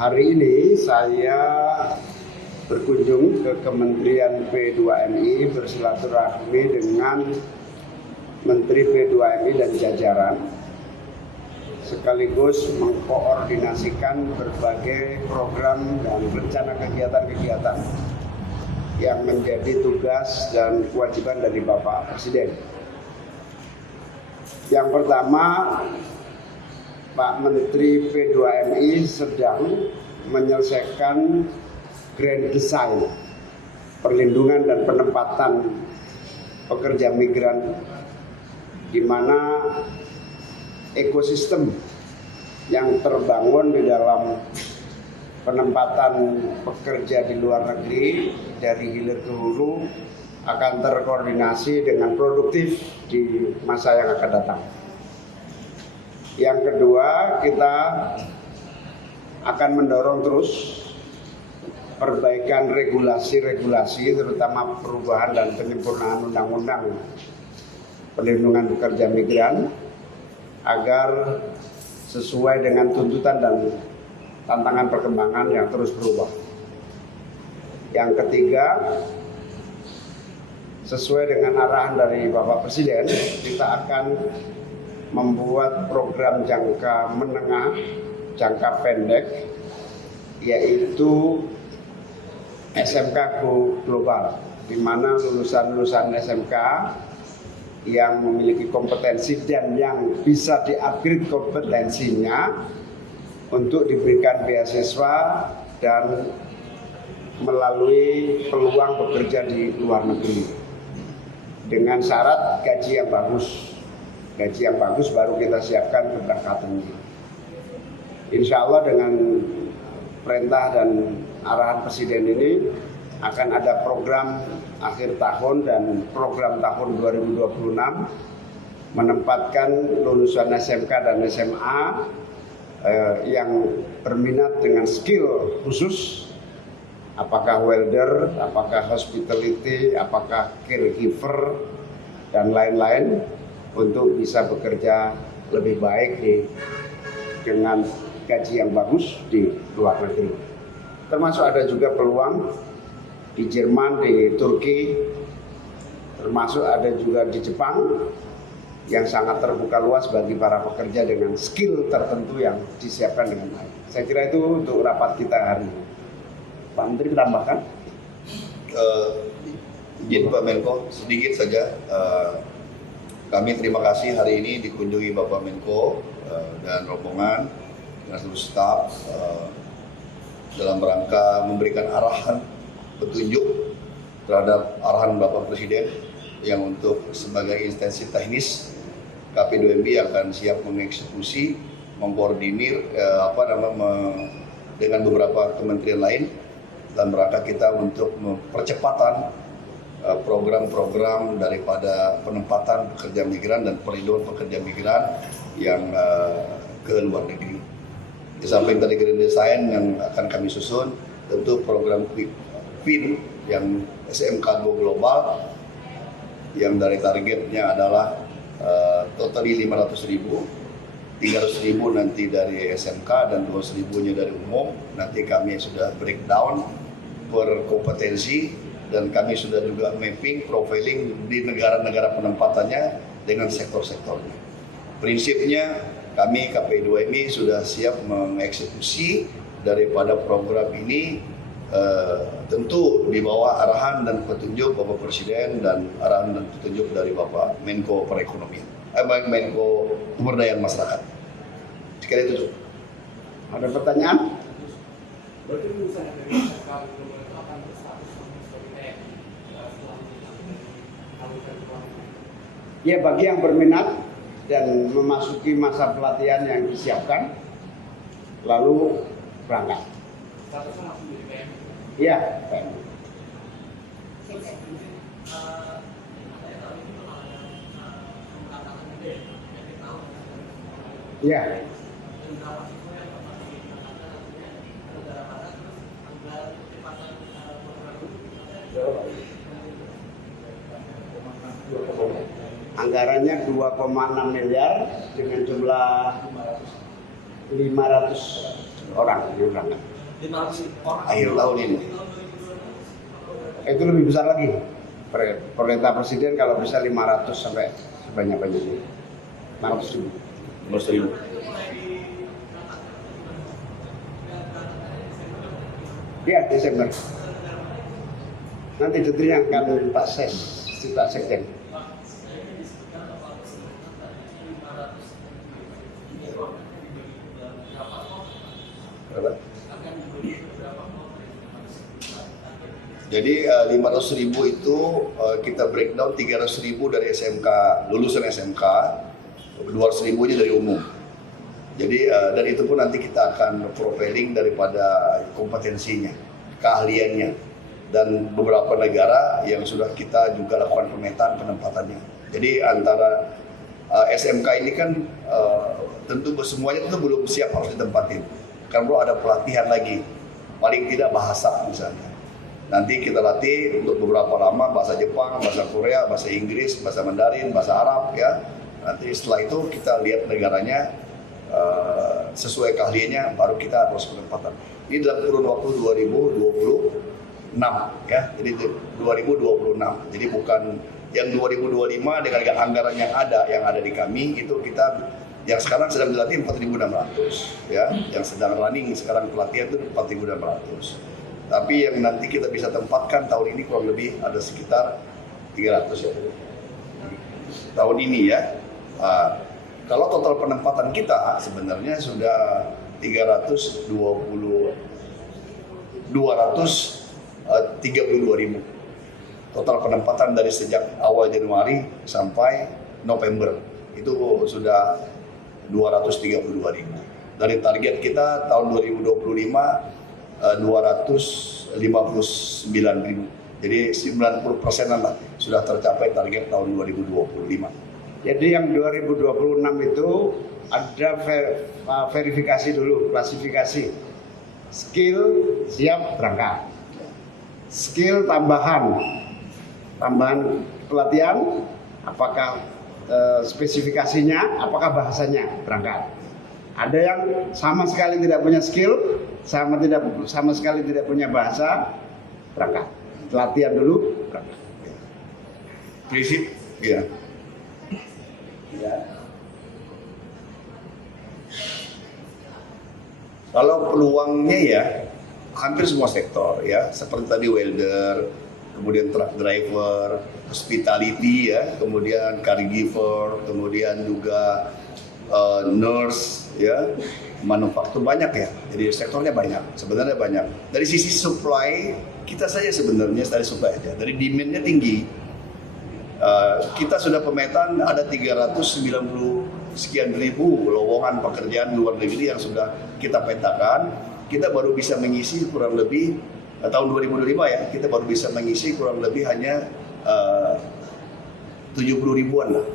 Hari ini saya berkunjung ke Kementerian P2MI bersilaturahmi dengan Menteri P2MI dan jajaran, sekaligus mengkoordinasikan berbagai program dan rencana kegiatan-kegiatan yang menjadi tugas dan kewajiban dari Bapak Presiden. Yang pertama, Pak Menteri P2MI sedang menyelesaikan grand design perlindungan dan penempatan pekerja migran, di mana ekosistem yang terbangun di dalam penempatan pekerja di luar negeri dari hilir ke hulu akan terkoordinasi dengan produktif di masa yang akan datang. Yang kedua, kita akan mendorong terus perbaikan regulasi-regulasi, terutama perubahan dan penyempurnaan undang-undang perlindungan pekerja migran agar sesuai dengan tuntutan dan tantangan perkembangan yang terus berubah. Yang ketiga, sesuai dengan arahan dari Bapak Presiden, kita akan membuat program jangka menengah, jangka pendek, yaitu SMK Go Global, di mana lulusan-lulusan SMK yang memiliki kompetensi dan yang bisa di-upgrade kompetensinya untuk diberikan beasiswa dan melalui peluang bekerja di luar negeri dengan syarat gaji yang bagus. Gaji yang bagus baru kita siapkan keberangkatannya. Insya Allah dengan perintah dan arahan Presiden ini akan ada program akhir tahun dan program tahun 2026 menempatkan lulusan SMK dan SMA yang berminat dengan skill khusus, apakah welder, apakah hospitality, apakah caregiver, dan lain-lain, untuk bisa bekerja lebih baik dengan gaji yang bagus di luar negeri. Termasuk ada juga peluang di Jerman, di Turki, termasuk ada juga di Jepang yang sangat terbuka luas bagi para pekerja dengan skill tertentu yang disiapkan dengan baik. Saya kira itu untuk rapat kita hari ini. Pak Menteri tambahkan? Izin Pak Menko, sedikit saja. Kami terima kasih hari ini dikunjungi Bapak Menko dan rombongan dengan seluruh staf dalam rangka memberikan arahan petunjuk terhadap arahan Bapak Presiden yang untuk sebagai instansi teknis KP2MI akan siap mengeksekusi, mengkoordinir dengan beberapa kementerian lain dalam rangka kita untuk percepatan program-program daripada penempatan pekerja migran dan perlindungan pekerja migran yang ke luar negeri. Di samping tadi grand design yang akan kami susun, tentu program PIN yang SMK Go Global yang dari targetnya adalah totally 500.000, 300.000 nanti dari SMK dan 200.000-nya dari umum. Nanti kami sudah breakdown per kompetensi dan kami sudah juga mapping, profiling di negara-negara penempatannya dengan sektor-sektornya. Prinsipnya kami KP2MI sudah siap mengeksekusi daripada program ini, tentu di bawah arahan dan petunjuk Bapak Presiden dan arahan dan petunjuk dari Bapak Menko Perekonomian, Menko Pemberdayaan Masyarakat. Sekali itu. Ada pertanyaan? Berarti misalnya dari SMK itu akan berstatus sebagai TNI Ya, bagi yang berminat dan memasuki masa pelatihan yang disiapkan, lalu berangkat. statusnya masih di PMI. Iya, PMI. Iya. Anggarannya 2,6 miliar dengan jumlah 500 orang yang berangkat. 500 orang. Akhir tahun ini. Itu lebih besar lagi. Perintah Presiden kalau bisa 500 sampai sebanyak-banyaknya. 500 ribu. Iya, Desember. Nanti detailnya akan Pak Sekjen. Berapa? Jadi 500.000 itu kita breakdown 300.000 dari SMK, lulusan SMK, 200.000-nya dari umum. Jadi dan itu pun nanti kita akan profiling daripada kompetensinya, keahliannya, dan beberapa negara yang sudah kita juga lakukan pemetaan penempatannya. Jadi antara SMK ini kan tentu semuanya itu belum siap harus ditempatin. Kan bro ada pelatihan lagi, paling tidak bahasa misalnya. Nanti kita latih untuk beberapa lama bahasa Jepang, bahasa Korea, bahasa Inggris, bahasa Mandarin, bahasa Arab ya. Nanti setelah itu kita lihat negaranya sesuai keahliannya, baru kita harus penempatan. Ini dalam kurun waktu 2026 ya. Jadi 2026. Jadi bukan yang 2025 dengan anggaran yang ada di kami itu kita yang sekarang sedang dilatih 4.600 ya. Yang sedang running sekarang pelatihan itu 4.600. Tapi yang nanti kita bisa tempatkan tahun ini kurang lebih ada sekitar 300 ya. Tahun ini ya. Kalau total penempatan kita sebenarnya sudah 232.000. Total penempatan dari sejak awal Januari sampai November itu sudah 232.000. Dari target kita tahun 2025 259.000. Jadi 90%-an lah sudah tercapai target tahun 2025. Jadi yang 2026 itu ada verifikasi dulu, klasifikasi. Skill siap berangkat. Skill tambahan pelatihan, apakah spesifikasinya, apakah bahasanya berangkat. Ada yang sama sekali tidak punya skill, sama sekali tidak punya bahasa, berangkat. Latihan dulu, berangkat. Prinsip, ya. Kalau peluangnya ya, hampir semua sektor ya, seperti tadi welder, kemudian truck driver, hospitality ya, kemudian caregiver, kemudian juga nurse ya, manufaktur banyak ya. Jadi sektornya banyak, sebenarnya banyak. Dari sisi supply kita saja sebenarnya dari supply aja, dari demandnya tinggi. Kita sudah pemetaan ada 390 sekian ribu lowongan pekerjaan luar negeri yang sudah kita petakan. Kita baru bisa mengisi kurang lebih tahun 2025 ya, kita baru bisa mengisi kurang lebih hanya 70 ribuan lah,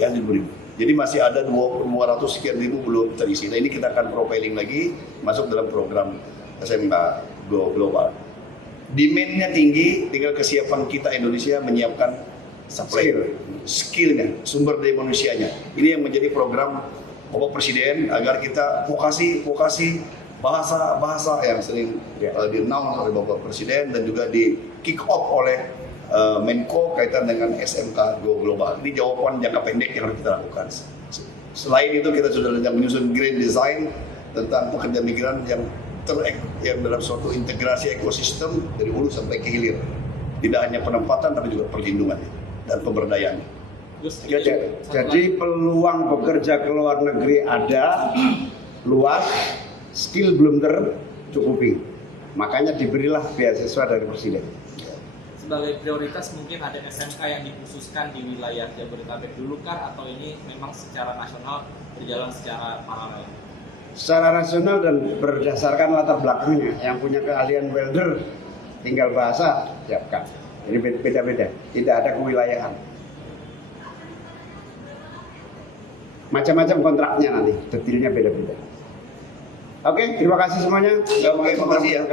ya 70 ribu. Jadi masih ada 200 sekian ribu belum terisi. Nah ini kita akan profiling lagi masuk dalam program SMK Go Global. Demand-nya tinggi, tinggal kesiapan kita Indonesia menyiapkan supply, skillnya, sumber daya manusianya. Ini yang menjadi program Bapak Presiden agar kita vokasi bahasa yang sering di-announce oleh Bapak Presiden dan juga di kick off oleh Menko kaitan dengan SMK Go Global. Ini jawaban jangka pendek yang harus kita lakukan. Selain itu kita sudah menyusun grand design tentang pekerja migran yang dalam suatu integrasi ekosistem dari hulu sampai ke hilir. Tidak hanya penempatan tapi juga perlindungannya dan pemberdayaannya. Jadi peluang bekerja ke luar negeri ada, luas, skill belum tercukupi. Makanya diberilah beasiswa dari Presiden. Sebagai prioritas mungkin ada SMK yang dikhususkan di wilayah Jabodetabek dulu kah, atau ini memang secara nasional berjalan secara paralel? Secara nasional dan berdasarkan latar belakangnya, yang punya keahlian welder tinggal bahasa siapkan. Ini beda-beda, tidak ada kewilayahan. Macam-macam kontraknya nanti, detailnya beda-beda. Oke, terima kasih semuanya. Oke, terima kasih ya.